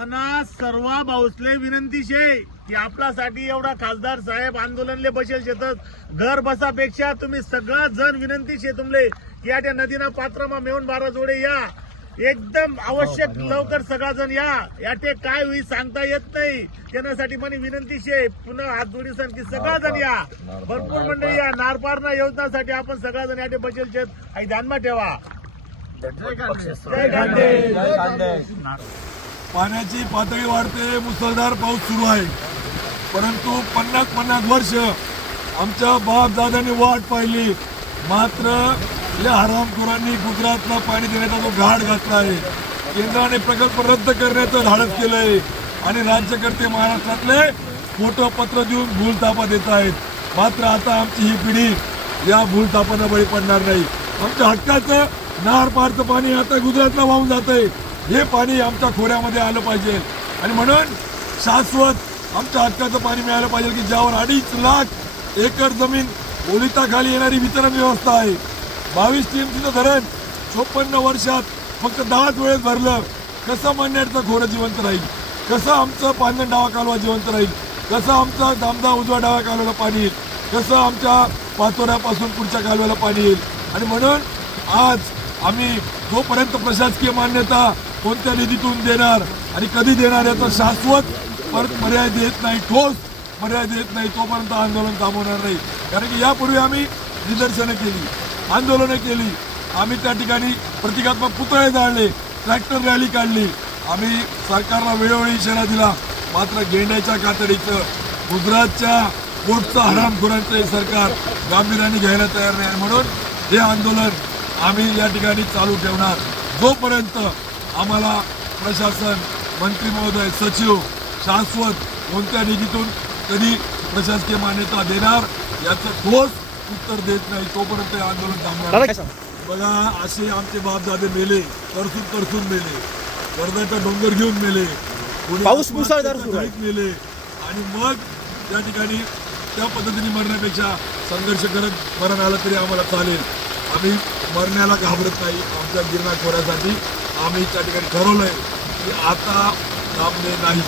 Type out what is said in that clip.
मना सर्व भाऊसले विनंती शे की आपल्यासाठी एवढा खासदार साहेब आंदोलनले बसेल शेतात. घर बसापेक्षा तुम्ही सगळा जण विनंती शे तुमले. की या त्या नदीना पात्रमा मेहून बारा जोडे या. एकदम आवश्यक लवकर सगळा जण या. याटे काय होईल सांगता येत नाही. त्यासाठी म्हणे विनंती शे पुन्हा हात जोडी सण की सगळा जण या. भरपूर मंडळी या. नारपारणा योजनासाठी आपण सगळा जण याटे बसेल शेत. आणि ध्यानमा ठेवा. जय गांधी. पाण्याची पातळी वाढते मुसळधार पाऊस सुरू आहे. परंतु पन्नास पन्नास वर्ष आमच्या बाप दादांनी वाट पाहिली. मात्र या हरामखोरांनी गुजरातला पाणी देण्याचा जो घाट घातला आहे. केंद्राने प्रकल्प रद्द करण्याचं धाडस केलंय आणि राज्यकर्ते महाराष्ट्रातले खोटं पत्र देऊन भूलतापा देत आहेत. मात्र आता आमची ही पिढी या भूलतापांना बळी पडणार नाही. आमच्या हक्काचं नार पारचं पाणी आता गुजरातला वाहून जात हे पाणी आमच्या खोऱ्यामध्ये आलं पाहिजे. आणि म्हणून शाश्वत आमच्या हक्काचं पाणी मिळालं पाहिजे की ज्यावर अडीच लाख एकर जमीन ओलिताखाली येणारी वितरण व्यवस्था आहे. बावीस टीएमसीचं धरण चोपन्न वर्षात फक्त दहाच वेळेस भरलं. कसं मन्याडचं खोरं जिवंत राहील? कसं आमचं पांदण डावा कालवा जिवंत राहील? कसं आमचा दामदा उजवा डावा कालव्याला पाणी येईल? कसं आमच्या पाचोऱ्यापासून पुढच्या कालव्याला पाणी येईल? आणि म्हणून आज आम्ही जोपर्यंत प्रशासकीय मान्यता कोणत्या निधीतून देणार आणि कधी देणार याचा शाश्वत परत पर्याय देत नाही ठोस पर्याय देत नाही तोपर्यंत आंदोलन थांबवणार नाही. कारण की यापूर्वी आम्ही निदर्शनं केली आंदोलनं केली. आम्ही त्या ठिकाणी प्रतिकात्मक पुतळे जाळले ट्रॅक्टर रॅली काढली. आम्ही सरकारला वेळोवेळी इशारा दिला मात्र गेंड्याच्या कातडीचं गुजरातच्या पोटचं हरामखोरांचं हे सरकार गांभीर्याने घ्यायला तयार नाही. म्हणून हे आंदोलन आम्ही या ठिकाणी चालू ठेवणार. जोपर्यंत आम्हाला प्रशासन मंत्री महोदय सचिव शाश्वत कोणत्या निधीतून कधी प्रशासकीय मान्यता देणार याचं ठोस उत्तर देत नाही तोपर्यंत हे आंदोलन थांबणार. बघा असे आमचे बापदादे मेले तरसून तरसून मेले कर्जाचा डोंगर घेऊन मेले पाऊस मुसळधार मेले आणि मग त्या ठिकाणी त्या पद्धतीने मरण्यापेक्षा संघर्ष करत मरण आलं तरी आम्हाला चालेल. आम्ही मरण्याला घाबरत नाही आमच्या गिरणा खोऱ्यासाठी आम्ही त्या ठिकाणी ठरवलंय की आता थांबणे नाही.